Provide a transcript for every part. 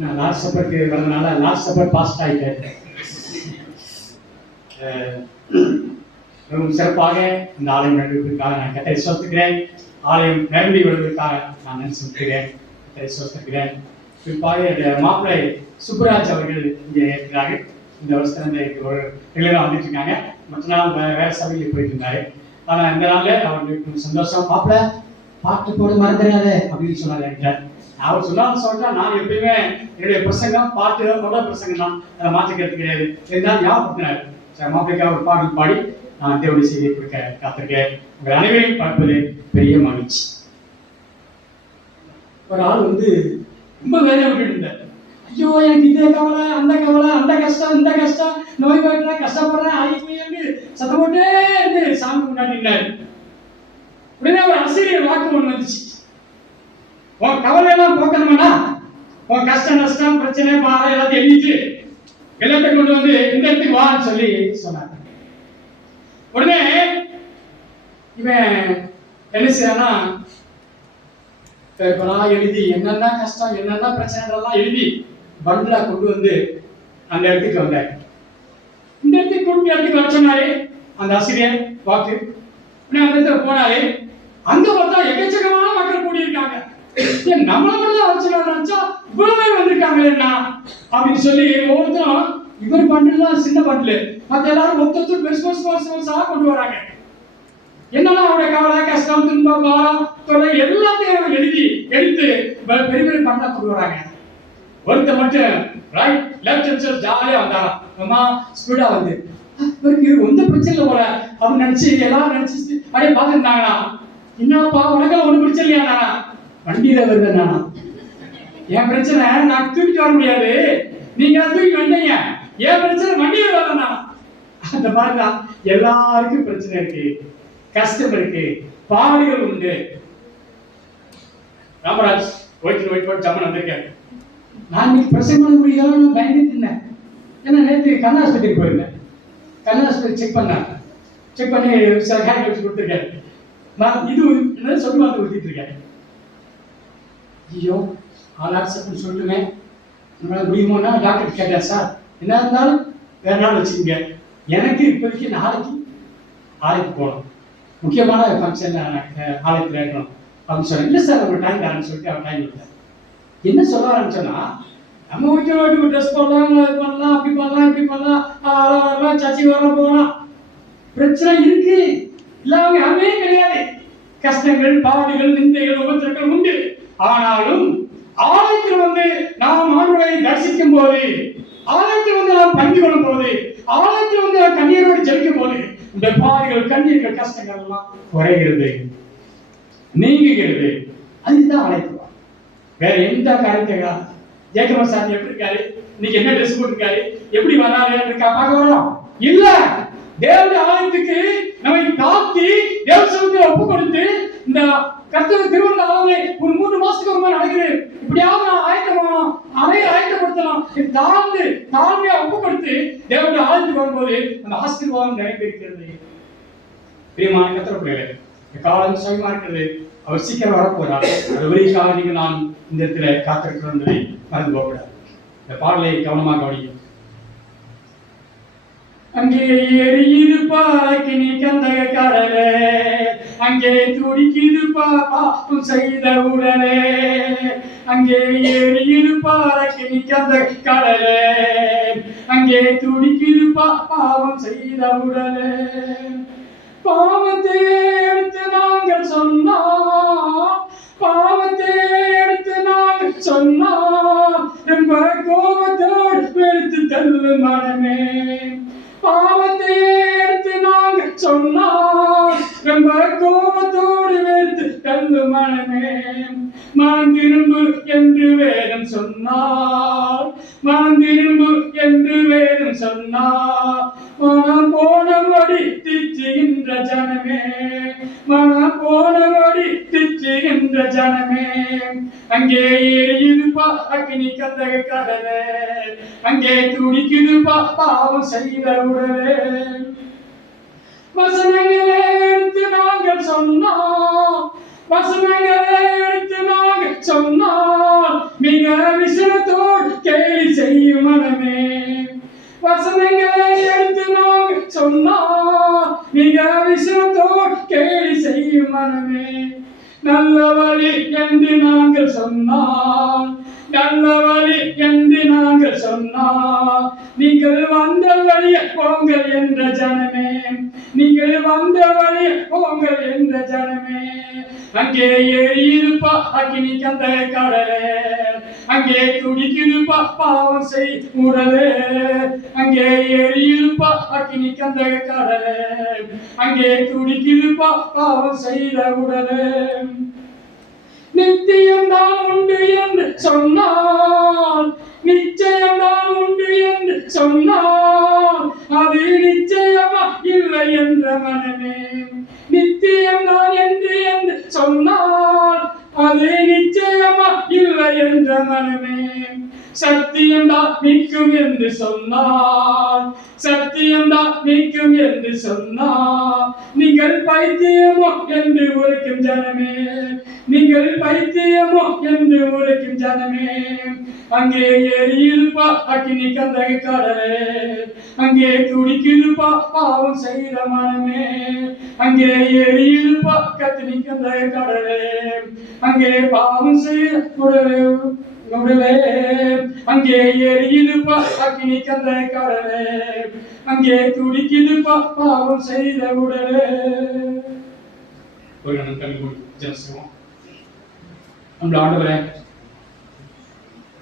நான் லாஸ்ட் சப்பருக்கு வரதுனால last supper past ஆகிட்டேன். மிகவும் சிறப்பாக இந்த ஆலயம் நடுவதற்காக நான் கத்தரை சோத்துக்கிறேன். ஆலயம் நிரம்பி வருவதற்காக நான் நன்றி செலுத்துகிறேன். கத்தரை சோத்துக்கிறேன். குறிப்பாக என்னுடைய மாப்பிள்ளை சுப்புராஜ் அவர்கள் இங்கே இருக்கிறார்கள். இந்த வருஷத்துல ஒரு ரெகுலராக வந்துட்டு இருக்காங்க. மற்ற நாள் வேற சபையில் போயிட்டு இருந்தாரு. ஆனால் இந்த நாளில் அவர்களுக்கு சந்தோஷம். மாப்பிள்ளை பாட்டு போட மறந்துடாத அப்படின்னு சொன்னார் என்கிட்ட. அவர் சொல்லாமல் சொல்லிட்டா நான் எப்பயுமே என்னுடைய பிரசங்கம் பாட்டு தொடர் பிரசங்கம் தான், அதை மாற்றிக்கிறது கிடையாது. இருந்தாலும் ஞாபகப்படுத்தினார். சரி, மாப்பிள்ளைக்காக ஒரு பாடல் பாடி நான் தேவனுடைய செய்தியை கொடுக்க காத்திருக்கேன். உங்கள் அனைவரையும் பார்ப்பது பெரிய மகிழ்ச்சி. ஒரு ஆள் ரொம்ப வேதனைப்பட்டு இருந்தார். ஐயோ, எனக்கு இதே கவலை, அந்த கவலை, அந்த கஷ்டம், இந்த கஷ்டம், நோய் போயிட்டேன், கஷ்டப்படுறேன், ஆகிட்டு சத்தம் போட்டே இருந்து சாமி கொண்டாடினார். உடனே ஒரு ஆசிரியர் வாக்கு ஒன்று வந்துச்சு. உன் கவலையெல்லாம் போக்கணுமானா உன் கஷ்ட நஷ்டம் பிரச்சனை பாறை எல்லாத்தையும் எழுதிட்டு எல்லாத்தையும் கொண்டு இந்த இடத்துக்கு வான்னு சொல்லி சொன்னாங்க. உடனே இவன் என்ன செய்யறானா, பேப்பரெல்லாம் எழுதி என்னென்ன கஷ்டம் என்னென்ன பிரச்சனைகள்லாம் எழுதி பண்டிலா கொண்டு அந்த இடத்துக்கு வந்தார். இந்த இடத்துக்கு கூப்பிட்டு இடத்துக்கு வர சொன்னாரு அந்த ஆசிரியர் வாக்கு. உடனே அந்த இடத்துல போனாரு. அங்க பார்த்தா எக்கச்சக்கமான மக்கள் கூடியிருக்காங்க. நம்மள மட்டும் தான் வச்சு நினைச்சா இவ்வளவு பேர் வந்திருக்காங்களேன்னா அப்படின்னு சொல்லி ஒவ்வொருத்தரும் இவர் பண்டில் தான் சின்ன பண்டில், மற்ற எல்லாரும் ஒருத்தர் பெருசு பெருசு பெருசு பெருசாக கொண்டு வராங்க. என்னன்னா அவருடைய கவலை கஷ்டம் துன்பம் பாரம் தொலை எல்லாத்தையும் எடுத்து பெரிய பெரிய பண்டா கொண்டு வராங்க. ஒருத்தர் மட்டும் ரைட் லெஃப்ட் ஜாலியா வந்தாராம். அம்மா ஸ்பீடா இவருக்கு எந்த பிரச்சனை போல அப்படின்னு நினைச்சு எல்லாரும் நினைச்சு அப்படியே பார்த்துருந்தாங்களா. என்னப்பா உனக்கு ஒன்றும் பிரச்சனை இல்லையா நானா வண்டியில வருது நானா, என் பிரச்சனை நான் தூக்கிட்டு வர முடியாது, நீங்க தூக்கி வந்தீங்க, என் பிரச்சனை வண்டியில வரனா. அந்த மாதிரிதான் எல்லாருக்கும் பிரச்சனை இருக்கு, கஷ்டம் இருக்கு, பாடுகள் உண்டு. ராமராஜ் ஒயிட் போட்டு ஜம்மன் வந்திருக்கேன். நான் இன்னைக்கு பிரசங்கம் பண்ண முடியாதுன்னு பயந்துட்டு இருந்தேன். ஏன்னா நேற்று கண்ணாஸ்பத்திரிக்கு போயிருந்தேன். கண்ணாஸ்பத்திரி செக் பண்ணி சில காய் வச்சு கொடுத்துருக்கேன். நான் இது என்ன சொல்லி பார்த்து ஊற்றிட்டு இருக்கேன். ஐயோ ஆளாட்சப்னு சொல்லுமே, நம்மளால் முடியுமோன்னா டாக்டர் கேட்டேன். சார் என்ன இருந்தாலும் வேற நாள் வச்சுக்கோங்க, எனக்கு இப்போதைக்கு ஆலைக்கு போகணும், முக்கியமான ஃபங்க்ஷன் ஆலயத்தில் இருக்கணும் அப்படின்னு சொன்னேன். இல்லை சார் நம்ம டைம் தரேன்னு சொல்லிட்டு அவன் டைம் கொடுத்தேன். என்ன சொல்ல ஆரம்பிச்சோன்னா, நம்ம வீட்டு ட்ரெஸ் போடலாம், அது பண்ணலாம், அப்படி பண்ணலாம், இப்படி பண்ணலாம், வரலாம், சர்ச்சை வர போகலாம், பிரச்சனை இருக்கு, இல்லாம யாருமே கிடையாது. கஷ்டங்கள் பாடுகள் நிந்தைகள் உபத்திரங்கள் உண்டு. ஆனாலும் ஆலயத்தில் நாம் ஆண்டவரை தரிசிக்கும் போது, ஆலயத்தில் நாம் பங்கு கொள்ளும் போது, ஆலயத்தில் நாம் கண்ணீரோடு ஜெபிக்கும் போது இந்த பாடுகள் கண்ணீர்கள் கஷ்டங்கள் எல்லாம் குறைகிறது, நீங்குகிறது. அதுதான் ஆலயத்துவா. வேற எந்த காரியத்தையா ஜேக்கபர் சாமி எப்படி இருக்காரு, இன்னைக்கு என்ன ட்ரெஸ் போட்டிருக்காரு, எப்படி வராரு பார்க்க வரோம் இல்ல. தேவனுடைய ஆலயத்துக்கு நம்மை தாத்தி தேவ சமூகத்தில் ஒப்பு கொடுத்து இந்த கர்த்தர் திருவண்ணாமலை ஒரு 3 மாசத்துக்கு ஒரு மாதிரி நடக்குது, இப்படியாவது நான் ஆயத்தமானோம், ஆயத்தப்படுத்தலாம், தாழ்மையா ஒப்பு கொடுத்து தேவனுடைய ஆலயத்துக்கு வரும்போது அந்த ஆசீர்வாதம் நிறைவேறுகிறது. பிரியமான கர்த்தர் பிள்ளைகளே, இந்த காலம் சமயமா இருக்கிறது, அவர் சீக்கிரம் வரப்போறார். அது வரைக்காக நீங்க நான் இந்த இடத்துல காத்திருக்கிறோம் என்பதை மறந்து போகக்கூடாது. இந்த பாடலை கவனமாக கவனிக்கும். அங்கே எரியுது பாக்கினி கந்தக கடலே, அங்கே துடிக்குது பாவம் செய்த உடனே, அங்கே எரியுது பாக்கினி கந்தக கடலே, அங்கே துடிக்குது பாவம் செய்த உடனே. பாவத்தை எடுத்து நாங்கள் சொன்னோம், பாவத்தை எடுத்து நாங்கள் சொன்னோம், ரொம்ப கோபத்தோடு வெறுத்து தள்ளு மனமே. பாவத்தை எடுத்து நாங்கள் சொன்னோம், ரொம்ப கோபத்தோடு வெறுத்து தள்ளு மனமே. மனம் திரும்பு என்று வேதம் சொன்னார், மனம் திரும்பு என்று வேதம் சொன்னார். மனம் போனபடி திச்சுகின்ற ஜனமே, மனம் போனபடி திச்சுகின்ற ஜனமே. அங்கே எரியுது அக்கினி கந்தக கடலே, அங்கே துடிக்குது பாவம் செய்த உடலே. வசனங்களை எடுத்து நாங்கள் சொன்னோம், வசனங்களை எடுத்து நாங்கள் சொன்னால் மிக விசனத்தோடு கேலி செய்யும் மனமே. வசனங்களை எடுத்து நாம் சொன்னா மிக விசனத்தோடு கேலி செய்யும் மனமே. நல்ல வழி என்று நாங்கள் சொன்னால், நல்ல வழி என்று நாங்கள் சொன்னால், நீங்கள் வந்த வழியை போங்கள் என்ற ஜனமே, நீங்கள் வந்த வழியை போங்கள் என்ற ஜனமே. அங்கே ஏறியிருப்பா அக்கினி கந்த கடலே, அங்கே குடிக்கிருப்பா பாவம் செய் உடலே. அங்கே ஏறியிருப்பா அக்கினி கந்த கடலே, அங்கே குடிக்கிருப்பா பாவம் செய்த உடலே. நித்தியம்தான் உண்டு என்று சொன்னால், நிச்சயம்தான் உண்டு என்று சொன்னால், அது நிச்சயமா இல்லை என்ற மனமே. நித்தியம்தான் என்று சொன்னால், அது நிச்சயமா இல்லை என்ற மனமே. சத்தியம்தான் நிற்கும் என்று சொன்னால், சத்தியம்தான் நிற்கும் என்று சொன்னால், நீங்கள் பைத்தியமோ என்று உரைக்கும் ஜனமே, நீங்கள் பைத்தியமோ என்று உரைக்கும் ஜனமே. அங்கே ஏறியிருப்பா அக்கினி கந்த கடலே, அங்கே குடிக்கிருப்பா பாவம் செய்த மனமே. அங்கே ஏறியிருப்பா கத்தினி கந்த கடலே, அங்கே பாவம் செய்த உடலே உடலே. அங்கே ஏறியிருப்பா அக்கினி கந்த கடலே, அங்கே குடிக்கிருப்பா பாவம் செய்த உடலே. ஒரு கணம் கல்வி ஜெபிப்போம். நம்முடைய ஆண்டவரே,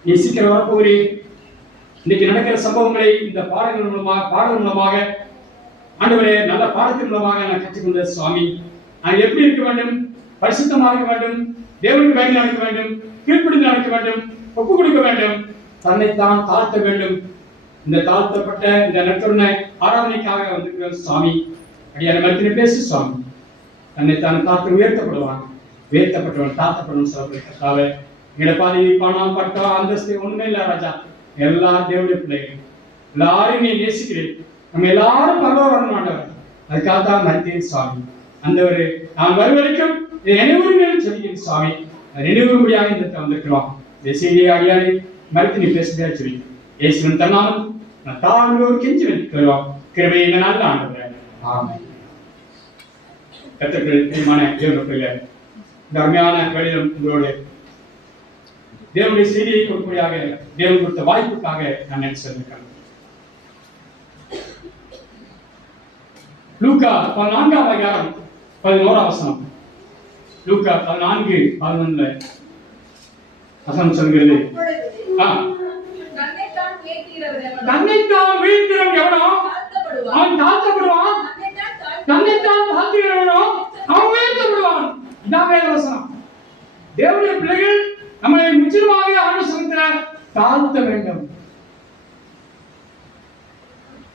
நீ சீக்கிரம் வரப்போகிறீர். இன்னைக்கு நடக்கிற சம்பவங்களை இந்த பாடங்கள் மூலமாக ஆண்டவரே, நல்ல பாடத்தின் மூலமாக நான் கற்றுக்கொண்ட சுவாமி, நான் எப்படி இருக்க வேண்டும்? பரிசுத்தமாக இருக்க வேண்டும், தேவனுக்கு பயந்து நடக்க வேண்டும், கீழ்ப்படிந்து நடக்க வேண்டும், ஒப்பு கொடுக்க வேண்டும், தன்னைத்தான் தாழ்த்த வேண்டும். இந்த தாழ்த்தப்பட்ட இந்த நற்கருணை ஆராதனைக்காக வந்திருக்கிற சுவாமி, அடியான மத்திய பேசு சுவாமி. தன்னைத்தான் தாழ்த்து உயர்த்தப்படுவான், உயர்த்தப்பட்டவன் தாழ்த்தப்படும் சொல்றதுக்காக இடப்பாதி பணம் பட்டம் அந்தஸ்து ஒண்ணுமே இல்லை ராஜா. எல்லாரும் தேவனுடைய பிள்ளைகள், எல்லாரும் நீ நேசிக்கிறேன். நம்ம எல்லாரும் பரவாயில்ல வரணும் ஆண்டவர். அதுக்காக தான் மறுத்தேன் சுவாமி. அந்த ஒரு நான் வரும் வரைக்கும் நினைவுகள் சொல்லிக்கிறேன் சுவாமி. நினைவுபடியாக இந்த வந்திருக்கிறோம். இந்த செய்தியை அடியாரை மறுத்து நீ பேசுகிறா சொல்லி இயேசுவின் தன்னாலும் நான் தாழ்வோர் கெஞ்சி வைக்கிறோம். கிருபையை இந்த நாள் ஆண்டவர். ஆமென். கர்த்தருக்கு பிரியமான தேவனுடைய இந்த அருமையான வேளையிலும் உங்களோடு தேவனுடைய செய்தியை கொடுப்படியாக தேவன் கொடுத்த வாய்ப்புக்காக நான் நன்றி சொல்லியிருக்கிறேன். லூக்கா 14ஆம் அதிகாரம் 11ஆம் வசனம். லூக்கா 14:11 வசனம் சொல்கிறது, தன்னைத்தான் வீழ்கிறவன் எவனோ அவன் தாழ்த்தப்படுவான், தன்னைத்தான் தாழ்த்துகிறவனோ அவன் வீழ்த்தப்படுவான். இதான் வேத வசனம். தேவனுடைய பிள்ளைகள் நம்மை முற்றிலுமாக ஆண்டவரிடத்தில் தாழ்த்த வேண்டும்.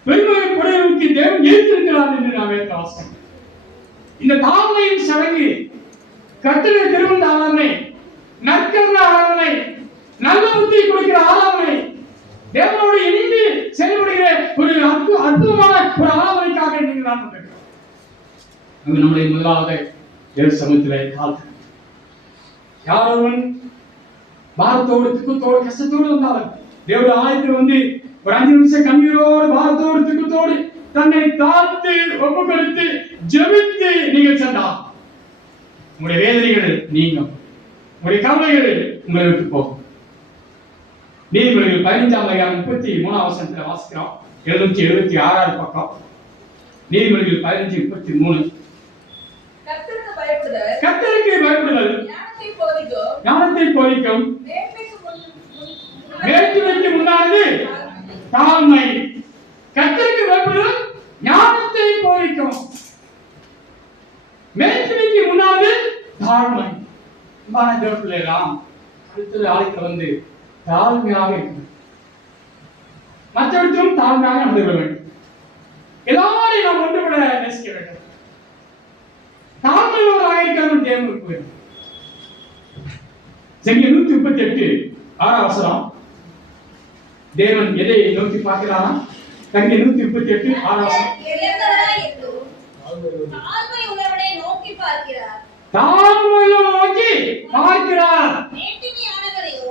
பெருமையை படையவுக்கு தேவன் ஏற்றிருக்கிறார் என்று நாம் வாசிக்கிறோம். இந்த தாழ்மையின் சடங்கு கர்த்தருடைய திருமண ஆராதனை, நற்கருண ஆராதனை, நல்ல புத்தி கொடுக்கிற ஆராதனை, தேவனோடு இணைந்து செயல்படுகிற ஒரு அற்புதமான ஒரு ஆராதனைக்காக நீங்கள் நான் வந்திருக்கிறோம். நம்முடைய முதலாவது தேவ சமூகத்திலே தாழ்த்த யாரொருவன் பாரத்தோடு துக்கத்தோடு கஷ்டத்தோடு வந்தாலும் தேவனுடைய ஆலயத்தில் வந்து ஒரு 5 நிமிஷம் கண்ணீரோடு பாரத்தோடு துக்கத்தோடு தன்னை தாழ்த்து ஒப்பு கொடுத்து ஜெபித்து நீங்கள் சென்றால் உங்களுடைய வேதனைகள் நீங்கும், உங்களுடைய கவலைகள் உங்களை விட்டு போகும். நீதிமொழிகள் 15ஆம் அதிகாரம் 33ஆம் வசனத்தில் வாசிக்கிறோம். 776 பக்கம். நீதிமொழிகள் 15:33. கர்த்தருக்கு பயப்படுதல் ஞானத்தை போதிக்கும், வேற்றுமைக்கு முன்னானது தாழ்மை. கர்த்தருக்கு பயப்படுதல் ஞானத்தை போதிக்கும், வேற்றுமைக்கு முன்னானது தாழ்மை. தேவப்பிள்ளைலாம் அடுத்தது ஆளுக்கு வந்து தாழ்மையாக இருக்கும், மற்றவர்களும் தாழ்மையாக நடந்து கொள்ள வேண்டும். எல்லாரையும் நாம் ஒன்றுபட நேசிக்க வேண்டும். தாழ்மையோராக இருக்காமல் தேவனுக்கு வேண்டும். சங்கீதம் 138 வசனம். தேவன் எதை நோக்கி பார்க்கிறாரா? சங்கீதம் 138 வசனம். தாழ்மை உள்ளவனை நோக்கி பார்க்கிறார். மேட்டிமையானவரையோ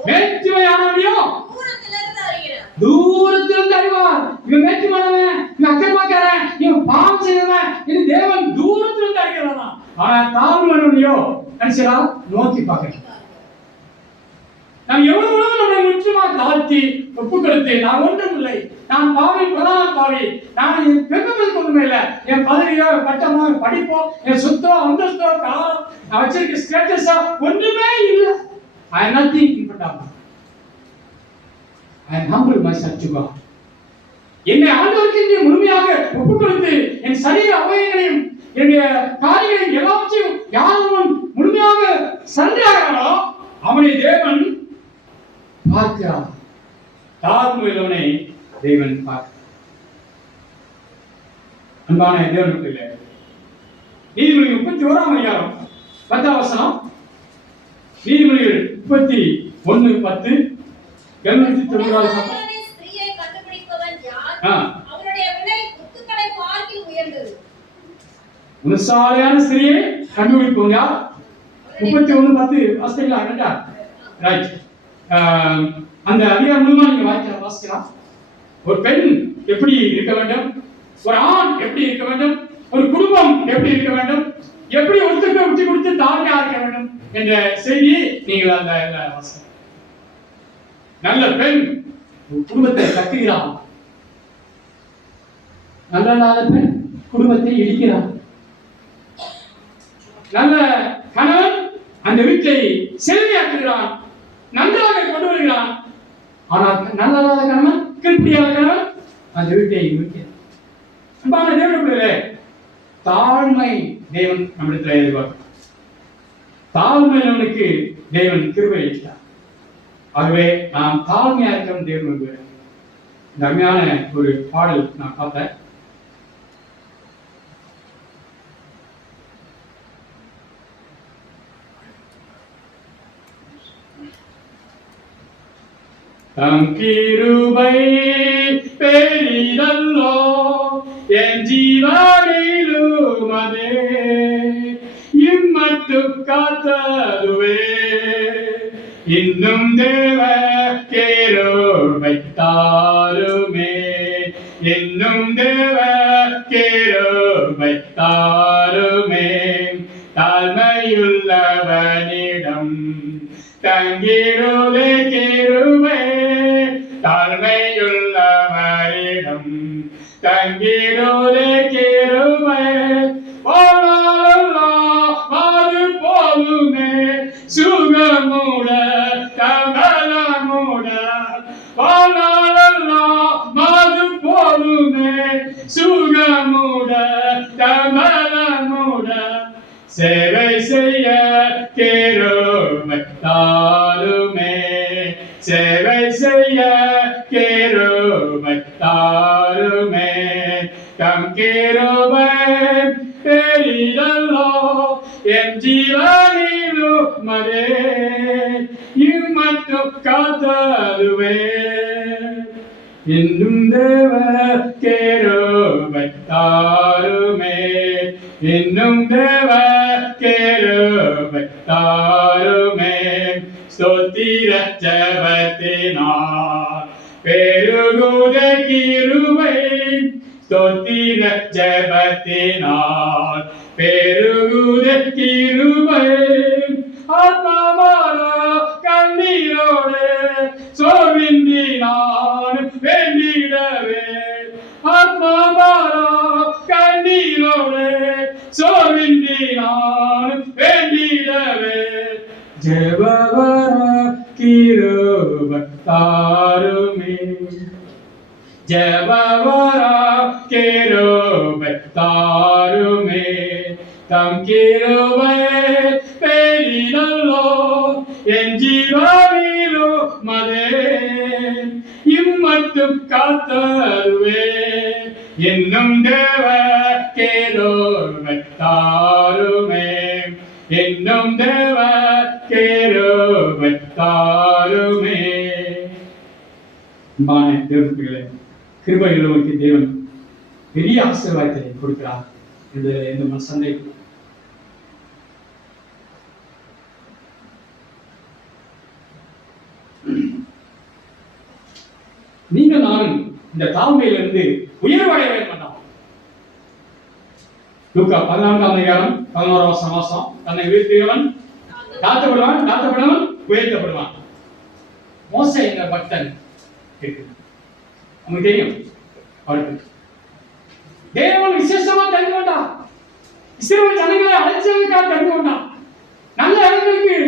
தாழ்மையோ நினைச்சா நோக்கி பார்க்கணும். நாம் எவ்வளவு நம்மளை முற்றிலுமா தாழ்த்தி ஒப்பு கொடுத்து, நான் ஒன்றும் இல்லை, நான் பாவி, பிரதான பாவி, நான் பெருமைக்கு ஒண்ணுமே இல்லை, என் பதவியோ பட்டமோ படிப்போ என் சொத்தோ அந்தஸ்தோ காலம் நான் வச்சிருக்க ஸ்டேட்டஸோ ஒன்றுமே இல்லை. I am nothing in front of God. I am humble myself to God. என்னை ஆண்டவருக்கு முழுமையாக ஒப்பு கொடுத்து என் சரீர அவயங்களையும் என்னுடைய காரியங்களையும் எல்லாவற்றையும் யாரும் முழுமையாக சண்டையாகிறானோ அவனை தேவன் பார்க்கிறார். தாழ்மையுள்ளவனை தேவன் பார்க்கிறார். அன்பான தேவனுக்குள்ளே நீதிமொழிகள் 31ஆம் அதிகாரம் 10ஆம் வசனம், நீதிமொழிகள் 31:10 கவனித்து சொல்கிறார்கள். உன்சாலையான ஸ்திரியை கண்டுபிடிப்போம் யார்? 31:10 வாசிக்கலாம் கரெக்டா? ரைட். அந்த அதிகாரம் மூலமா நீங்க வாசிக்கலாம். ஒரு பெண் எப்படி இருக்க வேண்டும், ஒரு ஆண் எப்படி இருக்க வேண்டும், ஒரு குடும்பம் எப்படி இருக்க வேண்டும், எப்படி ஒருத்தருக்கு விட்டு கொடுத்து தாழ்மையா இருக்க வேண்டும் என்ற செய்தியை நீங்கள் அந்த வாசிக்கலாம். நல்ல பெண் குடும்பத்தை கட்டுகிறான், நல்ல பெண் குடும்பத்தை இடிக்கிறான். நல்ல கணவன் அந்த வீட்டை செழுமையாக்குகிறான், நன்றாக கொண்டு வருகிறான். ஆனால் நல்ல கணவன், கீழ்ப்படியாத கணவன் அந்த வீட்டை இடிக்கிறான். அன்பான தேவனுக்குள்ளே தாழ்மை தேவன் நம்மிடத்தில் எதிர்பார்க்கிறார். தாழ்மையினவனுக்கு தேவன் கிருபை அளிக்கிறார். ஆகவே நாம் தாழ்மையா இருக்கிறோம் தேவன் விரும்புகிறார். இந்த அருமையான ஒரு பாடல் நான் பார்த்தேன். தம் கிருபை பெரிதல்லோ என் ஜீவனிலும் அதே இம்மட்டு காத்ததுவே இன்னும் தேவ கிருபை தாருமே இன்னும் தேவ கிருபை தாருமே தாழ்மையுள்ளவனிடம் தங்கிருளே கிருபை தாழ்மையுள்ளவரிடம் தங்கிருளே கிருபை அது போதுமே சுகமுட கமலமுட அது போதுமே சுகமுட கமலமுட சேவை செய்ய கிருபை தாருமே சேவை செய்ய கிருபை தாருமே தம் கிருபை பெரிதல்லோ என் ஜீவனிலும் அதே இம்மட்டு காத்ததுவே இன்னும் தேவ கிருபை தாருமே இன்னும் தேவ கிருபை தாருமே ஸ்தோத்திர ஜெபத்தினால் பெருகுத கிருபை ஸ்தோத்திர ஜெபத்தினால் பெருகுத கிருபை ஆத்மாவார கண்ணீரோடு சோர்வின்றி நான் வேண்டிடவே ஆத்மாவார கண்ணீரோடு சோர்வின்றி நான் வேண்டிடவே ஜெபவர கிருபை தாருமே ஜெபவர கிருபை தாருமே தம் கிருபை பெரிதல்லோ என் ஜீவனிலும் அதே இம்மட்டும் காத்தருவே இன்னும் தேவ கிருபை தாருமே இன்னும் தேவ கிருபை தாருமே. தேவர்களே, கிருபை உள்ளவருக்கு தேவன் பெரிய ஆசீர்வாதத்தை கொடுக்கிறார் என்று எந்த சந்தேகம். நீங்கள் நானும் இந்த தாழ்மையிலிருந்து உயர்வடைய வேண்டும். லூக்கா 14ஆம் அதிகாரம் 11ஆம் வசனம். தன்னை உயர்த்துகிறவன் தாழ்த்தப்படுவான், உயர்த்தப்படுவான். மோசே என்ற பக்தன் இருக்கு, நமக்கு தெரியும். அவருக்கு தேவன் விசேஷமா தெரிந்து கொண்டார். இஸ்ரவேல் ஜனங்களை அழைச்சதுக்காக தெரிந்து கொண்டார். நல்ல இடங்களுக்கு,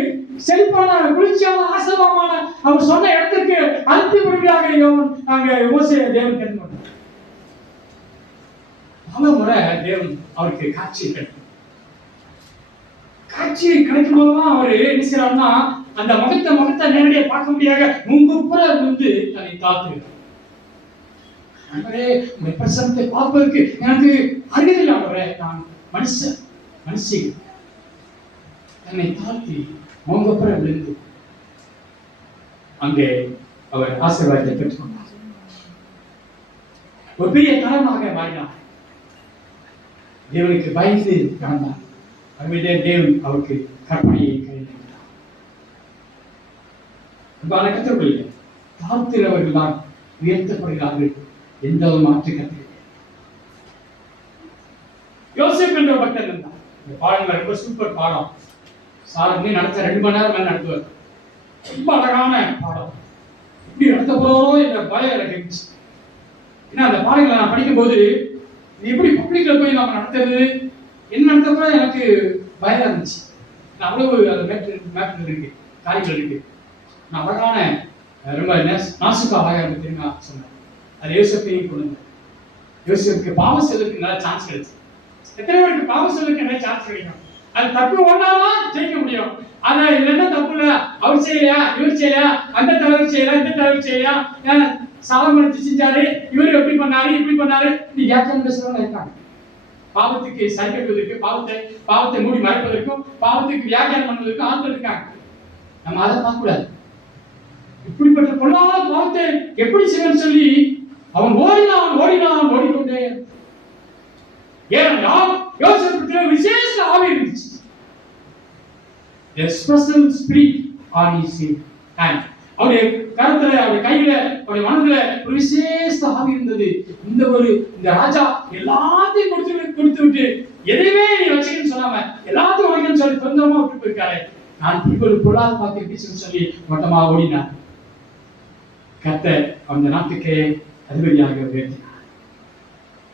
செழிப்பான குளிர்ச்சியான ஆசீர்வாதமான அவர் சொன்ன இடத்துக்கு அழைத்தபடியாக அங்க மோசே தேவன் தெரிந்து கொண்டார். பல முறை தேவன் அவருக்கு காட்சி கிடைக்கும். காட்சி கிடைக்கும் போதுதான் அவரு என்ன செய்யறாருன்னா, அந்த முகத்தை நேரடியாக பார்க்க முடியாத முன்புற வந்து தன்னை தாத்துகிறார். உங்க பிரசனத்தை பார்ப்பதற்கு எனக்கு அருகில் அவரே, நான் மனுஷி தன்னை தாழ்த்தி முகப்புற விழுந்து அங்கே அவர் ஆசீர்வாதத்தை பெற்றுக்கொண்டார். ஒரு பெரிய தரமாக மாறினார். தேவனுக்கு பயந்து நடந்தார். தேவன் அவருக்கு கற்பனையை கைவிட்டார். கற்றுக்கொள்ள தாழ்த்துகிறவர்கள் தான் உயர்த்தப்படுகிறார்கள். எந்த ஒரு மாற்று கருத்து. யோசேப்பு என்ற பக்தன் இருந்தார். இந்த பாடங்கள் ரொம்ப சூப்பர் பாடம். சாரமே நடத்த 2 மணி நேரம் நடத்துவார். ரொம்ப அழகான பாடம். இப்படி நடத்த போறோம் என்ற பயம் எனக்கு இருந்துச்சு. ஏன்னா அந்த பாடங்களை நான் படிக்கும் போது எப்படி பப்ளிக்ல போய் நம்ம நடத்துறது, என்ன நடத்த கூட எனக்கு பயம் இருந்துச்சு. அவ்வளவு அது மேப்கள் இருக்கு, காரியங்கள் இருக்கு. நான் அழகான ரொம்ப நாசுக்கா அழகாக தெரியுமா சொன்னேன். அது யோசேப்பையும் கொண்டு யோசேப்புக்கு பாவம் செல்வதற்கு நல்ல சான்ஸ் கிடைச்சு. எத்தனை பேருக்கு பாவம் செல்வதற்கு நிறைய சான்ஸ் கிடைக்கும். அது தப்பு ஒன்றாதான் ஜெயிக்க முடியும். ஆனா இதுல என்ன தப்பு இல்ல, அவர் செய்யலையா, இவர் செய்யலையா, அந்த தலைவர் செய்யலாம், இந்த தலைவர் செய்யலையா, சாலமோன் செஞ்சாரு, இவர் எப்படி பண்ணாரு, இப்படி பண்ணாரு, நீ வியாக்கியானம் பேசுறவங்க இருக்காங்க. பாவத்துக்கு சரி கட்டுவதற்கு, பாவத்தை மூடி மறைப்பதற்கும், பாவத்துக்கு வியாக்கியானம் பண்ணுவதற்கும் ஆட்கள் இருக்காங்க. நம்ம அதை பார்க்க கூடாது. இப்படிப்பட்ட பொல்லாத பாவத்தை எப்படி செய்யணும்னு சொல்லி அவன் ஓடிக்கொண்டே. ஏன்னா யோசேப்புக்கு விசேஷ ஆவி இருந்துச்சு. A special spirit on his hand. அவருடைய கருத்துல, அவருடைய கையில, அவருடைய மனதுல ஒரு விசேஷ ஆவி இருந்தது. இந்த ராஜா எல்லாத்தையும் கொடுத்து விட்டு எதையுமே நீ வச்சுக்கன்னு சொல்லாம எல்லாத்தையும் உனக்குன்னு சொல்லி சொந்தமா விட்டு போயிருக்காரு. நான் இப்படி ஒரு பொருளாதார பார்த்து எப்படி சொல்லி மொத்தமா ஓடினார். கர்த்தர் அந்த நாட்டுக்கே அதிபதியாக உயர்த்தினார்.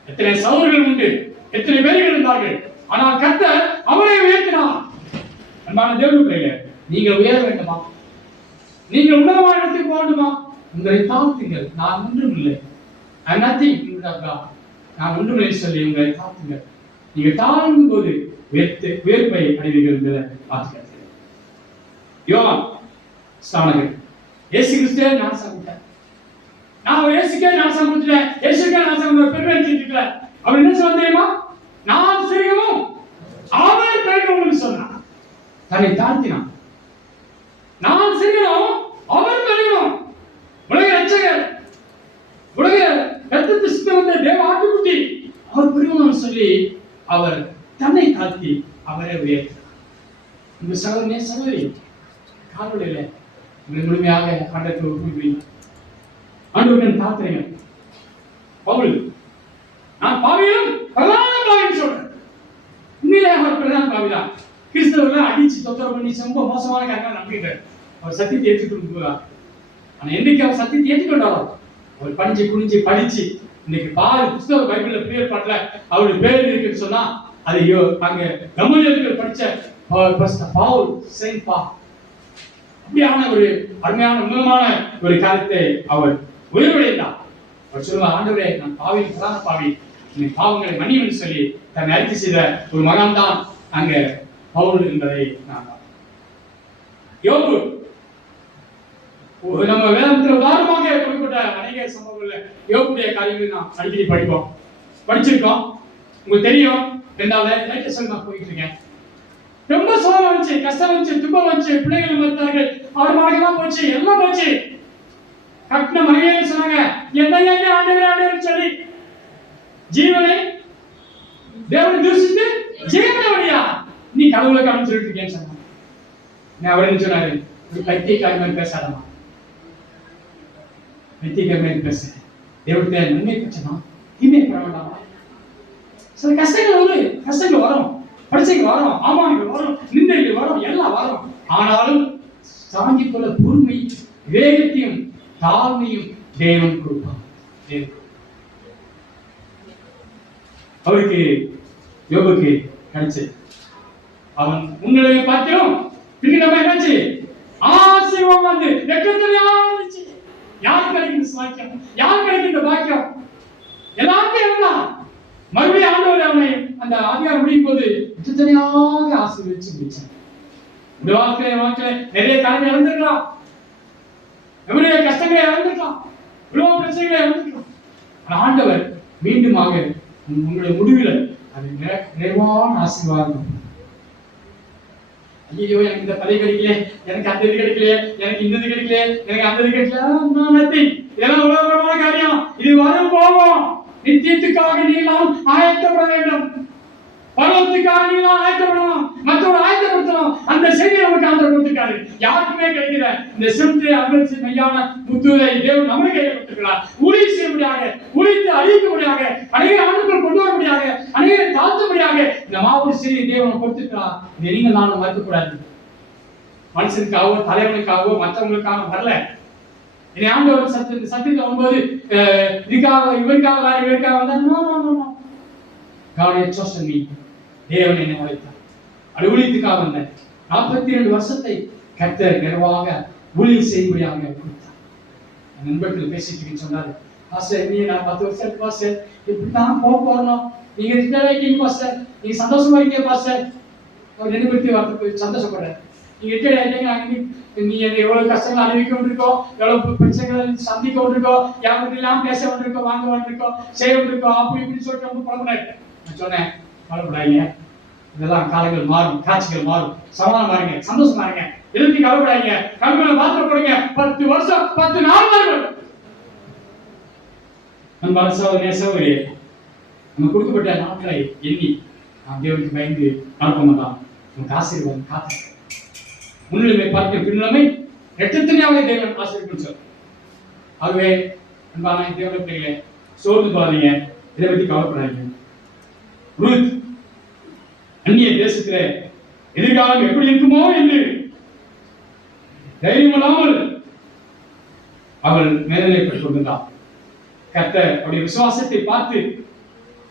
எத்தனை சகோதரர்கள் உண்டு, எத்தனை பேர்கள் இருந்தார்கள், ஆனால் கர்த்தர் அவரை உயர்த்தினார். அன்பான தேவனுடைய நீங்கள் உயர வேண்டுமா? நீங்கள் உன்னதமான இடத்துக்கு போகணுமா? உங்களை தாழ்த்துங்கள். நான் ஒன்றும் இல்லை, நான் ஒன்றுமில்லை சொல்லி உங்களை தாழ்த்துங்கள். நீங்கள் தாழும் போது உயர்ப்பை அடைவீர்கள் என்பதை பார்த்துக்கிறது. யோவான் ஸ்நானகர் இயேசு கிறிஸ்துவே நான் சமைத்தேன், நான் இயேசுக்கே நான் சமைத்தேன், இயேசுக்கே நான் சமைத்த பெருமை இருக்கல. அவர் என்ன சொல்ல தெரியுமா? நான் சிறுகவும் அவர் பெருகவும் சொன்னார். தன்னை தாழ்த்தினான். நான் சிறுகணும், அவர் பெருகணும். உலக ரட்சகர், உலக ரத்தத்தை சித்த வந்த தேவ ஆட்டுக்குட்டி, அவர் பெருகணும் சொல்லி அவர் தன்னை தாழ்த்தி அவரை உயர்த்தினார். இந்த சகோதரி கால்வழியில உங்களை முழுமையாக ஆண்டத்தை ஒப்புக்கொள்வீங்க. ஆண்டவரின் தாத்திரைகள் பவுல், நான் பாவியிலும் பிரதான பாவின்னு சொல்றேன். உண்மையிலே அவர் பிரதான பாவிதான். கிறிஸ்தவர்களை அடிச்சு தொந்தரவு பண்ணி ரொம்ப மோசமான காரணம் நம்பிட்டார். அவர் சத்தியத்தை ஏற்றுக்கொண்டு போகிறார். ஆனா என்னைக்கு அவர் சத்தியத்தை ஏற்றுக்கொண்டாரோ அவர் பணிஞ்சு குனிஞ்சு படிச்சு இன்னைக்கு பாரு புஸ்தக பைபிள்ல பிரியர் பாட்டுல அவருடைய பேர் இருக்குன்னு சொன்னா அது அங்க கமலியர்கள் படிச்ச பவுல் செயின்ட் பால். அப்படியான ஒரு அருமையான உன்னதமான ஒரு காரியத்தை அவர் உயர்வடைந்தார். அவர் சொல்லுவார், ஆண்டவரே நான் பாவியின் பிரதான பாவி, என் பாவங்களை மன்னியும் சொல்லி தன்னை அறிக்கை செய்த ஒரு மகன் தான் அங்க பவுல் என்பதை நான் யோபு நம்ம வேதத்தில் உதாரணமாக குறிப்பிட்ட அநேக சம்பவங்கள்ல யோபுடைய காரியங்களை நாம் அடிக்கடி படிச்சிருக்கோம். உங்களுக்கு தெரியும். 2வது லேட்டஸ்ட் நான் போயிட்டு இருக்கேன். ரொம்ப சோகம் வந்துச்சு, கஷ்டம் வந்துச்சு, துன்பம் வந்துச்சு, பிள்ளைகள் மறுத்தார்கள், அவர் மனைவிலாம் போச்சு, எல்லாம் போச்சு. கட்டின மனைவியே சொன்னாங்க, என்ன ஆண்டவர் சொல்லி ஜீவனை தேவனை தூசித்து ஜீவனை வழியா நீ கடவுளை கடவுள் சொல்லிட்டு இருக்கேன்னு சொன்னாங்க. அவர் என்ன சொன்னாரு? பைத்தியக்காரி மாதிரி பேசாதமா, பைத்தியக்காரி மாதிரி பேச தேவத்தை நன்மை பிரச்சனா தீமை பெற வேண்டாமா? சில கஷ்டங்கள் வரும், பிரச்சனைகள் வரும், அவமானங்கள் வரும், நிந்தைகள் வரும், எல்லாம் வரும். ஆனாலும் தாங்கிக் கொள்ள பொறுமை, வேகத்தையும் தாழ்மையும் தேவன் கொடுப்பான். அவருக்கு யோபுக்கு கிடைச்சது. அவன் உங்களை பார்த்தும் பின்னிடமா என்னாச்சு? ஆசீர்வாதம் வந்து நெக்கத்திலே ஆரம்பிச்சு. யார் கிடைக்கிற சாக்கியம், யார் கிடைக்கிற பாக்கியம்? எல்லாமே இருந்தான். மறுபடியும் ஆண்டவர் அவனை அந்த அதிகாரம் முடியும் போது நெக்கத்திலேயாக ஆசீர்வதிச்சு முடிச்சான். இந்த வாழ்க்கையில நிறைய காரணம் இழந்திருக்கலாம், நிறைய கஷ்டங்களை இழந்திருக்கலாம், இவ்வளவு பிரச்சனைகளை இழந்திருக்கலாம். ஆண்டவர் மீண்டுமாக உங்களுடைய முடிவில் அது நிறைவான ஆசீர்வாதம். ஐயோ, எனக்கு இந்த பதவி கிடைக்கல, எனக்கு அந்த இது கிடைக்கல, எனக்கு இந்த இது கிடைக்கல, எனக்கு அந்த இது கிடைக்கல, இதெல்லாம் உலகமான காரியம். இது வரும் போவோம். நித்தியத்துக்காக நீங்களும் ஆயத்தப்பட வேண்டும். பருவத்துக்காக நீங்களும் ஆயத்தப்படணும், மற்றவர்கள் ஆயத்தப்படுத்தணும். அந்த செய்தி நமக்கு ஆண்டவர் கொடுத்திருக்காரு. யாருக்குமே கிடைக்கிற இந்த சிறுத்தை அகழ்ச்சி மெய்யான முத்துரை தேவன் நம்மளை கையில் கொடுத்திருக்கிறார். ஊழிய செய்யும்படியாக, ஊழியத்தை அழிக்கும்படியாக, அநேக ஆண்டுகள் கொண்டு வரும்படியாக, அநேக தாழ்த்தும்படியாக இந்த மாபெரும் செய்தி தேவன் கொடுத்திருக்கிறார். இதை நீங்கள் நானும் மறுக்கக்கூடாது. மனுஷனுக்காகவோ தலைவனுக்காகவோ மற்றவங்களுக்காக வரல. இனி ஆண்டவர் சத்தியத்தை வரும்போது இவருக்காக வந்தா God had chosen me. தேவன் என்னை அழைத்தார். அது ஊழியத்துக்காக வந்தேன். 42 வருஷத்தை கர்த்தர் நிறைவாக ஊழியம் செய்யும்படியாக கொடுத்தார். நண்பர்கள் பேசிட்டு சொன்னாரு, பாஸ்டர் நீ நான் 10 வருஷத்துக்கு பாஸ்டர் இப்படித்தான் போறோம், நீங்க ரிட்டையர் ஆகிட்டீங்க பாஸ்டர், நீங்க சந்தோஷமா இருக்கீங்க பாஸ்டர். அவர் ரெண்டு பேருக்கு சந்தோஷப்படுறாரு. நீங்க ரிட்டையர் ஆகிட்டீங்க, நீ எவ்வளவு கஷ்டங்கள் அனுபவிக்க கொண்டிருக்கோ, எவ்வளவு பிரச்சனைகள் சந்திக்க கொண்டிருக்கோ, யாருக்கு எல்லாம் பேச கொண்டிருக்கோ, வாங்க கொண்டிருக்கோ, செய்ய கொண்டிருக்கோ, அப்படி இப்படின்னு சொல்லிட்டு ரொம்ப குழம்புறாரு. நான் சொன்னேன், கவலைப்படாதீங்க, இதெல்லாம் காலங்கள் மாறும், காட்சிகள் மாறும், சமாதானம் பாருங்க, சந்தோஷம் பாருங்க, எழுதி கவலைப்படாதீங்க, கல்வியில பாத்திரம் போடுங்க, 10 வருஷம் 10 நாள் வருங்கள். நம்ம சகோதரி நம்ம கொடுக்கப்பட்ட நாட்களை எண்ணி நாம் தேவனுக்கு பயந்து நடப்போம்தான் நமக்கு ஆசீர்வாதம் காத்து. முன்னிலைமை பார்க்க பின்னிலைமை எட்டத்தனையாவே தேவன் ஆசீர்வதிக்கும் சொல். ஆகவே அன்பான தேவனுடைய பிள்ளைகளே, சோர்ந்து போகாதீங்க, இதை பற்றி கவலைப்படாதீங்க. ரூத் அந்நிய தேசத்துல எதிர்காலம் எப்படி இருக்குமோ என்று தைரியம் இல்லாமல் அவள் மேல்நிலைப்பட்டுக் கொண்டிருந்தாள். கர்த்தர் அவருடைய விசுவாசத்தை பார்த்து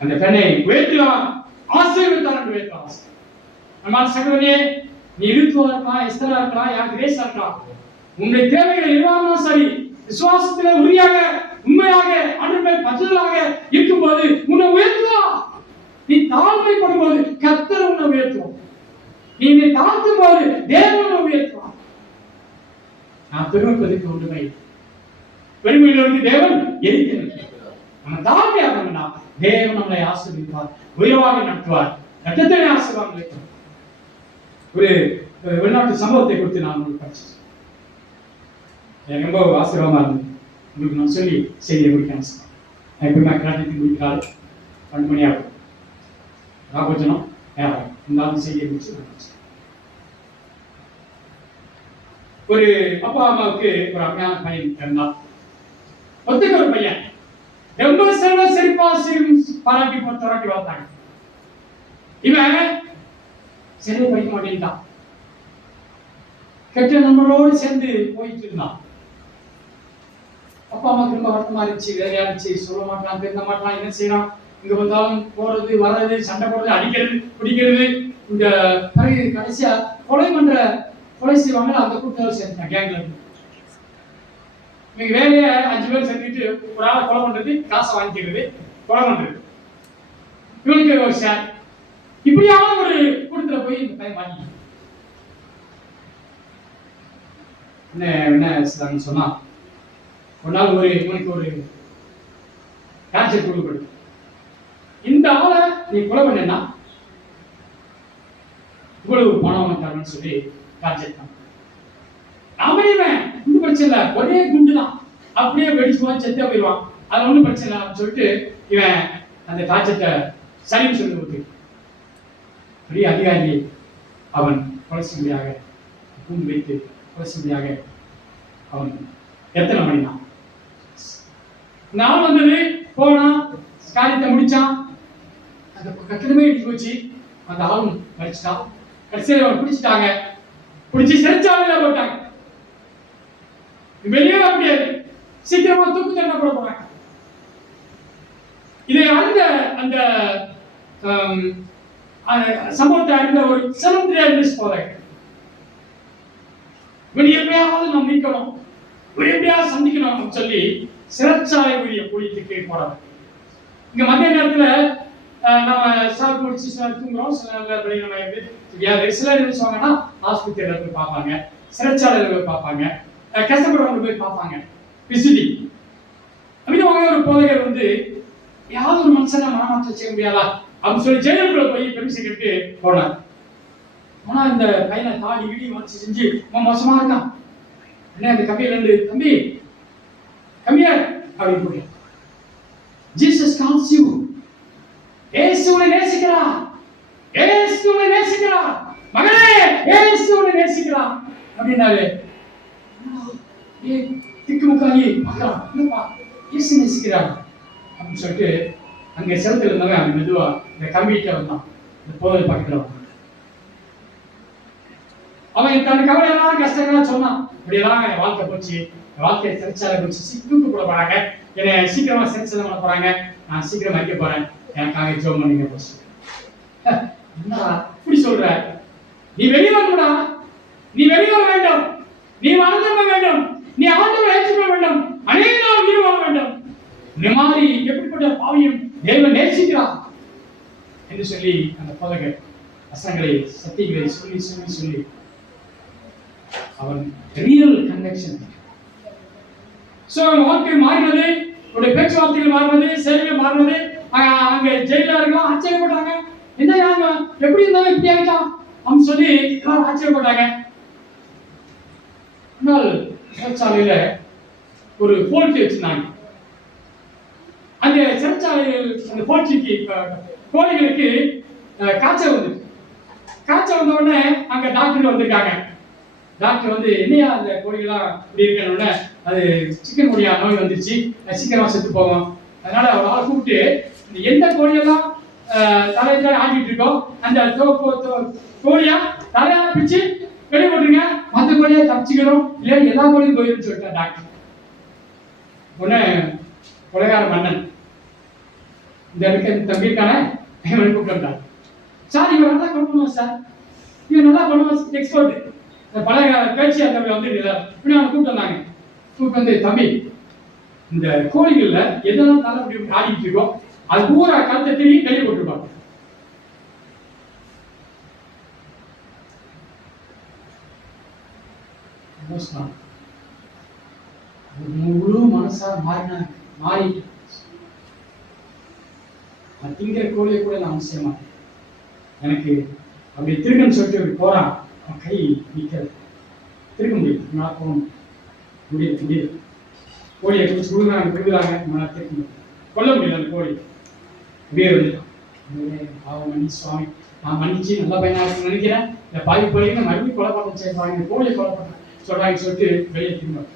அந்த பெண்ணை உயர்த்தினார், ஆசீர்வதித்தார் என்று உயர்த்தினார். நம்ம சகோதரியே, நீ இருத்துவா இருக்கலாம், எஸ்தரா இருக்கலாம், யார் கிரேஸா இருக்கலாம், உங்களுடைய தேவைகள் எதுவாக சரி, விசுவாசத்திலே உறுதியாக உண்மையாக அன்றுமே பற்றுதலாக இருக்கும்போது உன்னை உயர்த்துவா. நீ தாழ்மைப்படும் போது கர்த்தர் உன்னை உயர்த்துவோம். நீ தாழ்த்தும் போது தேவன் உயர்த்துவான். நான் பெருமைப்பதற்கு ஒன்றுமை, பெருமையிலிருந்து தேவன் எரிக்கிறார். நம்ம தாழ்மையாக வேண்டாம், தேவன் நம்மளை ஆசீர்வதிப்பார், உயர்வாக நடத்துவார், நட்டத்திலே ஆசீர்வாதம். ஒரு வெளிநாட்டு சம்பவத்தை குறித்து நான் உங்களுக்கு படிச்சேன், எனக்கு ரொம்ப ஆசீர்வாதமா இருந்தது. உங்களுக்கு நான் சொல்லி செய்தியை முடிக்க ஆசைப்பேன். நான் எப்பவுமே கலாட்டத்துக்கு முடிக்கிறாரு 2 மணி ஆகும், ராபோஜனம் நேரம் இருந்தாலும் செய்தியை முடிச்சு. ஒரு அப்பா அம்மாவுக்கு ஒரு அருமையான பையன் இருந்தான். ஒத்துக்க ஒரு பையன் ரொம்ப செல்வ செழிப்பா பாராட்டி தராட்டி வளர்த்தாங்க. இவன் சரியா படிக்க மாட்டேன்ட்டான், கெட்ட நண்பர்களோடு சேர்ந்து போயிட்டு இருந்தான். அப்பா அம்மா ரொம்ப வருத்தமா இருந்துச்சு, வேலையா இருந்துச்சு, சொல்ல மாட்டான், பேச மாட்டான், என்ன செய்யறான், இங்க வந்தாலும் போறது வர்றது, சண்டை போடுறது, அடிக்கிறது, பிடிக்கிறது. இந்த பிறகு கடைசியா கொலை செய்வாங்க, அந்த கூட்டத்தில் சேர்ந்தாங்க கேங்ல. இன்னைக்கு வேலையை 5 பேர் சேர்த்துட்டு ஒரு ஆளை கொலை பண்றது, காசை வாங்கிக்கிறது, கொலை பண்றது, இவனுக்கு ஒரு ஷேர். இப்படியான ஒரு கூட்டத்தில் போய் இந்த பையன் வாங்கி என்ன சொன்னா, ஒரு நாள் இவனுக்கு ஒரு டார்ச்சர் கொடுக்கப்படும். இந்த ஆளை நீ கொலை பண்ணா இவ்வளவு பணம் தரணும்னு சொல்லி டார்ச்சர் பண்ண. அவனைவன் ஒன்றும் பிரச்சனை இல்லை, ஒரே குண்டு தான், அப்படியே வெடிச்சுவான், செத்தே போயிடுவான், அது ஒன்றும் பிரச்சனை இல்லை அப்படின்னு சொல்லிட்டு இவன் அந்த டார்ச்சரை சரின்னு சொல்லி கொடுத்து பெரிய அதிகாரி அவன் கொலைசுமையாக கூண்டு வைத்து கொலைசுமையாக அவன் எத்தனை மணினா நாள் வந்தது, போனான், காரியத்தை முடிச்சான், அந்த கட்டிடமே இடிச்சு போச்சு. அந்த ஆளும் மறிச்சிட்டான். கடைசியில் அவன் பிடிச்சிட்டாங்க. பிடிச்சி சிறைச்சாலையில போட்டாங்க. வெளியே வர முடியாது. சீக்கிரமா தூக்கு தண்டனை போட போறாங்க. இதை அறிந்த அந்த சம்பவத்தை அறிந்த ஒரு செலவு போறாங்க. இவன் எப்படியாவது நாம் மீட்கணும், எப்படியாவது சந்திக்கணும் அப்படின்னு சொல்லி சிறைச்சாலை உரிய கூலியத்துக்கு போறாங்க. இங்க மத்திய நேரத்துல நம்ம சாப்பிட்டு முடிச்சு சில தூங்குறோம், சில நம்ம தெரியாது. சிலர் என்ன சொல்லுவாங்கன்னா ஆஸ்பத்திரியில போய் பார்ப்பாங்க, சிறைச்சாலையில போய் பார்ப்பாங்க, கஷ்டப்படுறவங்க போய் பார்ப்பாங்க, விசிட்டிங். அப்படின்னு ஒரு போதைகள் வந்து யாவது ஒரு மனுஷனை மனமாற்றம் செய்ய முடியாதா அப்படின்னு சொல்லி ஜெயிலுக்குள்ள போய் பெருமிசை கேட்டு போனார். ஆனா இந்த பையனை தாடி இடி வச்சு செஞ்சு மோசமா இருக்கான். என்ன அந்த கம்பியில இருந்து தம்பி கம்மியா அப்படின்னு போய் ஜீசஸ் கால்ஸ் யூ. இயேசு உன்னை நேசிக்கிறார். இயேசு உன்னை நேசிக்கிறார். மகனே இயேசு உன்னை நேசிக்கிறார் அப்படின்னாரு. திக்குமுக்காகி பார்க்கலாம். என்னப்பா இயேசு நேசிக்கிறார் அப்படின்னு சொல்லிட்டு அங்க செலுத்துல இருந்தவங்க அந்த மெதுவா இந்த கம்பிகிட்ட வந்தான். இந்த போதை பக்கத்துல வந்தான். அவன் தன் கவலையெல்லாம் கஷ்டங்கள்லாம் சொன்னான். இப்படியெல்லாம் என் வாழ்க்கை போச்சு, என் வாழ்க்கையை சிறைச்சாலை போச்சு, தூக்கு போட போறாங்க, என்னை சீக்கிரமா சிறைச்சாலை பண்ண போறாங்க, நான் சீக்கிரம் வைக்க போறேன், எனக்காக ஜெபம் பண்ணீங்க போச்சு. என்னடா இப்படி சொல்ற? நீ வெளியே வரணும்டா, நீ வெளியே வர வேண்டும், நீ மறந்துட வேண்டும், நீ ஆண்டவரை ஏற்றுக்கொள்ள வேண்டும், அநேக நாள் உயிர் வாழ வேண்டும். இந்த மாதிரி எப்படிப்பட்ட பாவியும் தேவன் நேசிக்கிறார் என்று சொல்லி அந்த போதகர் வசனங்களை சத்தியங்களை சொல்லி சொல்லி சொல்லி அவன் ரியல் கனெக்ஷன். சோ வாழ்க்கை மாறினது, உடைய பேச்சுவார்த்தைகள் மாறினது, செயல்கள் மாறினது. அங்க ஜெயில இருக்கலாம் ஆச்சரியப்பட்டாங்க. என்ன எப்படி இருந்தாலும் இப்படி ஆகிட்டான் அப்படின்னு சொல்லி எல்லாரும் ஆச்சரியப்பட்டாங்க. ஆனால் சிறைச்சாலையில ஒரு போல்ட்ரி வச்சிருந்தாங்க. அந்த சிறைச்சாலையில் அந்த போல்ட்ரிக்கு கோழிகளுக்கு காய்ச்சல் வந்து காய்ச்சல் வந்த உடனே அங்க டாக்டர் வந்திருக்காங்க. டாக்டர் வந்து என்னையா அந்த கோழிகள்லாம் இப்படி இருக்கணும்னு, அது சிக்கன் குனியா நோய் வந்துருச்சு, சீக்கிரமா செத்து போகும், அதனால அவரை கூப்பிட்டு எந்த கோழியெல்லாம் தலையில ஆடிட்டு இருக்கோம் அந்த கோழியா தலையா பிச்சு வெளியே போட்டுருங்க, மற்ற கோழியா தப்பிச்சுக்கணும், இல்லை எல்லா கோழியும் போயிடும் சொல்லிட்டேன் டாக்டர். உடனே கொலைகார மன்னன் இந்த இருக்க தம்பிக்கான கூப்பிட்டு சார் இவன் நல்லா பண்ணுவான் சார், இவன் நல்லா பண்ணுவான், எக்ஸ்பர்ட், பழைய பேச்சு அந்த வந்துட்டு அவனை கூப்பிட்டு வந்தாங்க. கூப்பிட்டு வந்து தம்பி இந்த கோழிகள்ல எதெல்லாம் தலை அப்படி ஆடிட்டு இருக்கோம் அது பூரா கருத்தை திரும்பி வெளியே போட்டுருப்பாங்க. முழு மனசா மாறிட்டு திங்கிற கோழியை கூட நான் அவசியம் மாட்டேன். எனக்கு அப்படி திருக்கன்னு சொல்லிட்டு அப்படி போறான், அவன் கை நிற்கிறது, திருக்க முடியும், நான் போகணும் முடியல. கோழியை குடிச்சு கொடுக்குறாங்க, நான் திருக்க முடியும், கொல்ல முடியல. அந்த கோழி அப்படியே வந்துட்டான். பாவம் மன்னி சுவாமி, நான் மன்னிச்சு நல்ல பையனா இருக்குன்னு நினைக்கிறேன், இந்த பாவி கோழிங்க மறுபடியும் கொலை பண்ண செய்வாங்க, இந்த கோழியை கொலை பண்ண சொல்றாங்க சொல்லிட்டு வெளியே திரும்ப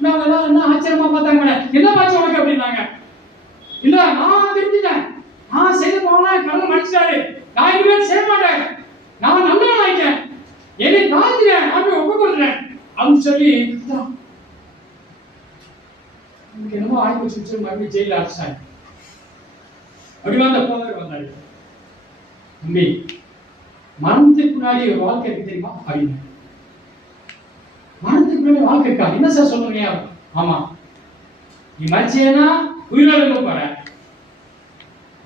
என்ன ஆச்சரியமா பார்த்தாங்க. என்ன பாச்சு உனக்கு அப்படின்னாங்க. இல்ல நான் தெரிஞ்சுட்டேன், நான் செய்த போனா கடவுள் மன்னிச்சாரு, நான் இனிமேல் செய்ய மாட்டேன், நான் நல்லவன் ஆயிட்டேன், என்னை தாழ்த்தினேன், நான் ஒப்பு கொடுத்துறேன் அப்படின்னு சொல்லி என்னமோ ஆய்வு வச்சு மறுபடியும் ஜெயில அடிச்சாங்க. அப்படி வந்த போதர் வந்தாரு. தம்பி மரணத்துக்கு முன்னாடி ஒரு வாழ்க்கை இருக்கு தெரியுமா அப்படின்னு. மரணத்துக்கு முன்னாடி வாழ்க்கை இருக்கா? என்ன சார் சொல்றீங்க? ஆமா, நீ மரிச்சேனா உயிரோடு இருக்க போற,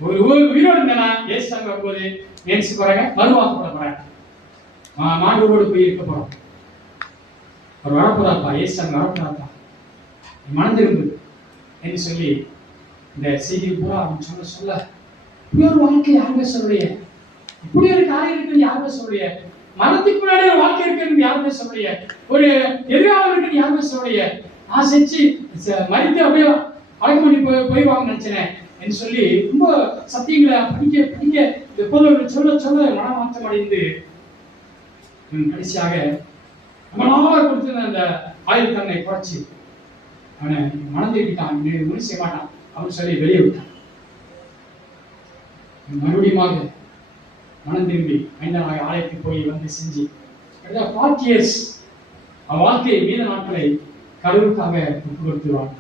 ஒரு உயிரோடு இருந்தேனா ஏசு சாமி வரும்போது நினைச்சு போறாங்க, மறுவாக்க போட போறேன், மாண்டோடு போய் இருக்க போறோம், அவர் வரப்போறாப்பா, ஏசு சாமி வரப்போறாப்பா, மனதிரும்பு என்று சொல்லி இந்த செய்தி பூரா அவன் சொல்ல இப்படி ஒரு வாழ்க்கை யாருமே சொல்லுடைய, இப்படி ஒரு காரியம் இருக்குன்னு யாருமே சொல்லுடைய, மரணத்துக்கு முன்னாடி ஒரு வாழ்க்கை இருக்குன்னு யாருமே சொல்லுடைய, ஒரு எதிர்காலம் இருக்குன்னு யாருமே சொல்லுடைய, நான் செஞ்சு மறித்து அப்படியே அடக்கம் பண்ணி போய்வாங்க நினைச்சேன் என்று சொல்லி ரொம்ப சத்தியங்களை படிக்க எப்போதும் சொல்ல மனமாற்றம் அடைந்து கடைசியாக நம்மளால கொடுத்து அந்த ஆயுள் தன்னை குறைச்சி அவனை மனதை விட்டான், முடி செய்ய மாட்டான் அப்படின்னு சொல்லி வெளியே விட்டான். மறுபடியும் மனம் திரும்பி 5 நாள் ஆலயத்துக்கு போய் வந்து செஞ்சு 40 இயர்ஸ் அவன் வாழ்க்கையை மீத நாட்களை கடவுளுக்காக ஒப்பு கொடுத்துருவாங்க.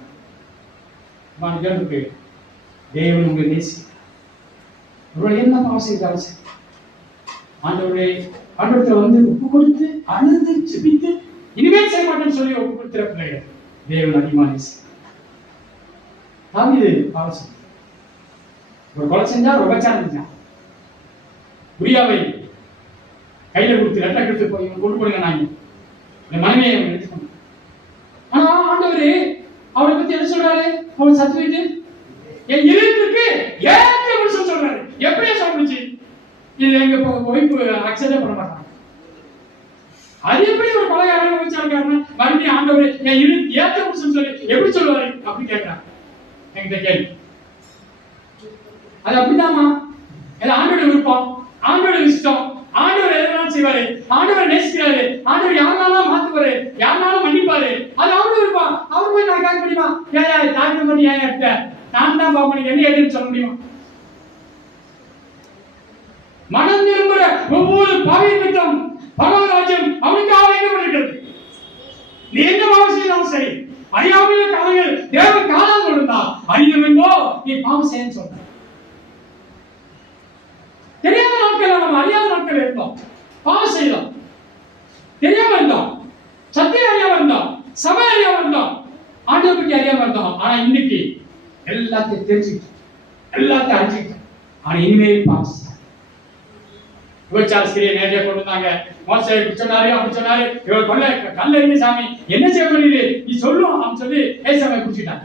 தேவன் உங்களை நேசிக்கிறார். அவருடைய என்ன பாவம் செய்தாலும் சரி, ஆண்டவரை வந்து ஒப்பு கொடுத்து அழுது ஜெபித்து இனிமேல் செய்ய மாட்டேன்னு சொல்லி ஒப்பு கொடுத்துற பிள்ளைகள் தேவன் அதிகமாக நேசிக்கிறார். தாவீது பாவம் செய்தார். ஒரு கொலை செஞ்சா, ஒரு விபச்சாரம் செஞ்சான். உரியாவை கையில கொடுத்து ரெட்டை கொடுத்து போய் கொண்டு போடுங்க நாங்க இந்த மனைவியை எடுத்துக்கணும். ஆனா ஆண்டவரு அவளை பத்தி என்ன சொல்றாரு? அவள் சத்துவிட்டு என் இருட்டுக்கு ஏற்ற புருஷன் சொல்றாரு. எப்படியே சொல்லுச்சு? இது எங்க ஒய்ஃபு அக்செப்டே பண்ண மாட்டாங்க. அது எப்படி ஒரு கொலைகாரன் விபச்சாரக்காரன் மறுபடியும் ஆண்டவர் என் இருட்டு ஏற்ற புருஷன் சொல்லி எப்படி சொல்லுவாரு அப்படி கேட்கிறாங்க என்கிட்ட கேள்வி. அது அப்படிதாமா? அது ஆண்டோட விருப்பம், ஆண்டோட இஷ்டம். ஆண்டவர் எதனாலும் செய்வாரு, ஆண்டவர் நேசிக்கிறாரு, ஆண்டவர் யாருனாலும் மாத்துவாரு, யாருனாலும் மன்னிப்பாரு. அது அவரு விருப்பம். அவரு போய் நான் கேட்க முடியுமா? ஏன் தாழ்வு பண்ணி ஏன் எடுத்த நான் தான் பாப்பேன் என்ன எதுன்னு சொல்ல முடியுமா? மனம் திரும்புற ஒவ்வொரு பாவியத்திற்கும் பரவராஜ்யம் அவனுக்காக வைக்கப்பட்டிருக்கிறது. நீ என்ன பாவம் செய்தாலும் சரி, அறியாமையில காலங்கள் தேவன் காலம் கொடுத்தா அறிந்தோ நீ பாவம் செய்யன்னு சொல்ற. தெரியாத நாட்கள் நம்ம அறியாத நாட்கள் இருந்தோம், பாவம் செய்தோம், தெரியாம இருந்தோம், சத்தியம் அறியாம இருந்தோம், சபை அறியாம இருந்தோம், ஆண்டவரை பற்றி அறியாம இருந்தோம். ஆனா இன்னைக்கு எல்லாத்தையும் தெரிஞ்சுக்கிட்டோம், எல்லாத்தையும் அறிஞ்சுக்கிட்டோம். ஆனா இனிமேல் பாவம் செய்ய விபச்சாரஸ்திரியை நேரடியாக கொண்டு வந்தாங்க. மோசே இப்படி சொன்னாரு அப்படி சொன்னாரு, இவர் கொள்ள கல்லறிஞ்ச சாமி என்ன செய்ய முடியுது நீ சொல்லும் அப்படின்னு சொல்லி ஏசாமி குடிச்சுட்டாங்க.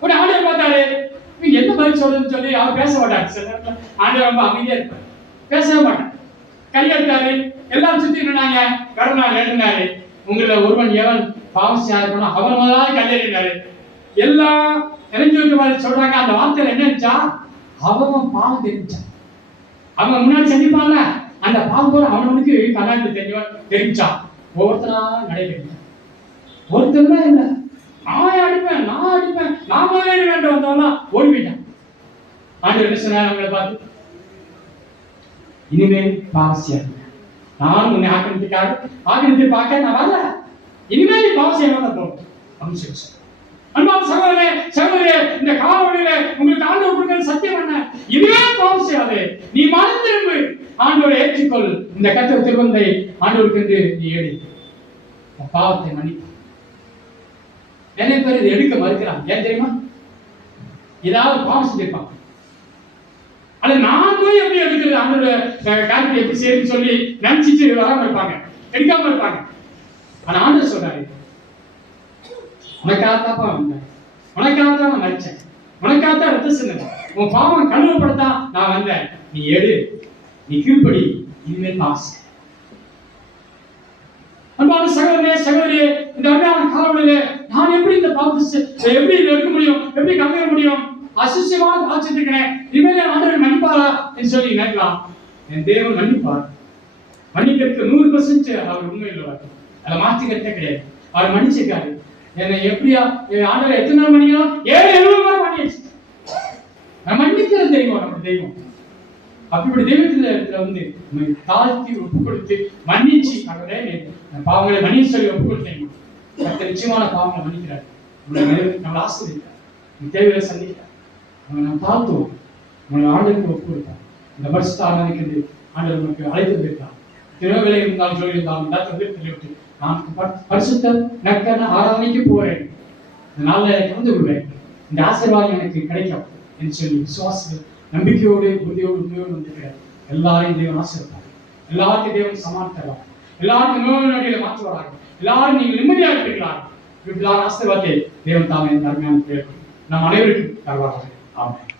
உடனே ஆண்டவர் பார்த்தாரு, என்ன பதில் சொல்றதுன்னு சொல்லி அவர் பேச மாட்டாரு. சில நேரத்தில் ஆண்டவர் ரொம்ப அமைதியா இருப்பார், பேசவே மாட்டார். கையெடுத்தாரு, எல்லாரும் சுத்தி நின்னாங்க. கடனாள் எழுதினாரு, உங்களை ஒருவன் எவன் பாவம் செய்யாத அவன் முதலாவது கல்லறினாரு. எல்லாம் தெரிஞ்சு வைக்க மாதிரி சொல்றாங்க. அந்த வார்த்தையில என்ன இருந்துச்சா? அவன் பாவம் தெரிஞ்சான். அவங்க முன்னாடி செஞ்சிருப்பாங்க, அந்த பாவம் போல அவனுக்கு கல்யாணத்தை தெரிஞ்சான். ஒவ்வொருத்தரா நடைபெற்றான். ஒருத்தர் தான் இல்லை, நான் அடிப்பேன் நான் முதலே வேண்டும் வந்தவெல்லாம் ஓடி போயிட்டான். ஆண்டவர் என்ன சொன்னார் அவங்களை பார்த்து? இனிமேல் பாவசியா நான் உன்னை ஆக்கிரமித்து பார்க்க நான் வரல, இனிமேல் நீ பாவசியாக தான் போகும் அப்படின்னு சொல்லி. அன்பான சகோதரனே சகோதரியே, இந்த காலவழியில உங்களுக்கு ஆண்டவர் கொடுக்கிற சத்தியம் என்ன? இனிமேல் பாவம் செய்யாதே, நீ மனம் திரும்பு, ஆண்டவரை ஏற்றுக்கொள். இந்த கர்த்தர் திருவந்தை ஆண்டவருக்கு என்று நீ ஏடு, பாவத்தை மன்னிப்பு. நிறைய பேர் இதை எடுக்க மறுக்கிறாங்க. ஏன் தெரியுமா? ஏதாவது பாவம் செஞ்சிருப்பாங்க, அது நான் போய் எப்படி எடுக்கிறது, ஆண்டோட காரியத்தை எப்படி செய்யணும்னு சொல்லி நினைச்சிட்டு வராம இருப்பாங்க, எடுக்காம இருப்பாங்க. ஆனா ஆண்டவர் சொல்றாரு, உனக்காகத்தான் வந்தேன், உனக்காகத்தான் நான் மறிச்சேன், உனக்காகத்தான் ரத்த சிந்தனை, உன் பாவம் கழுவப்படத்தான் நான் வந்தேன், நீ எடு, நீ கீழ்ப்படி, இனிமேல் பாவம். அன்பான சகோதரனே சகோதரியே, இந்த அருமையான காலவழியில நான் எப்படி இந்த பாவத்தை எப்படி எடுக்க முடியும், எப்படி கம்மிய முடியும், அசுசியமாக பாய்ச்சிட்டு இருக்கிறேன், இனிமேல் ஆண்டவர் மன்னிப்பாரா என்று சொல்லி நினைக்கலாம். என் தேவன் மன்னிப்பார். மன்னிக்கிறதுக்கு 100% அவர் உண்மை உள்ளவர், அதை மாற்றிக்கிறதே கிடையாது. அவர் மன்னிச்சிருக்காரு. என்னை எப்படியா ஆண்டவர் எத்தனை நாள் மன்னிக்கலாம்? 7-7 முறை மன்னிச்சு. நான் மன்னிக்கிறது தெய்வம், நம்ம தெய்வம். அப்படி தெய்வத்துல வந்து தாழ்த்தி ஒப்பு கொடுத்து மன்னிச்சு அவரே பாவங்களை மன்னிச்சு சொல்லி ஒப்பு கொடுத்தீங்க. மற்ற நிச்சயமான பாவங்களை மன்னிக்கிறார், நம்மளை ஆசிரியர், தேவையை சந்திக்கிறார். நம்ம தாழ்த்துவோம், உங்களை ஆண்டவருக்கு ஒப்பு கொடுத்தார். இந்த பரிசுத்த ஆராதனைக்கு ஆண்டவர் நமக்கு அழைத்து வந்திருக்கார். திருவிழை இருந்தாலும் சொல்லியிருந்தாலும் தெளிவிட்டு நான் பரிசுத்த நற்கன ஆராதனைக்கு போறேன், இந்த நாளில் எனக்கு வந்து விடுவேன், இந்த ஆசீர்வாதம் எனக்கு கிடைக்கும் என்று சொல்லி விசுவாச நம்பிக்கையோடு உறுதியோடு உண்மையோடு வந்திருக்கிறார். எல்லாரையும் தேவன் ஆசீர்வாதம், எல்லாருக்கும் தேவன் சமான் தருவார், எல்லாருக்கும் நோய் நொடியில மாற்றுவார்கள், எல்லாரும் நீங்கள் நிம்மதியாக இருக்கிறார்கள். இப்படிதான் ஆசீர்வாதத்தை தேவன் தாமே அருமையான நம் அனைவருக்கும் தருவார்கள். ஆமென்.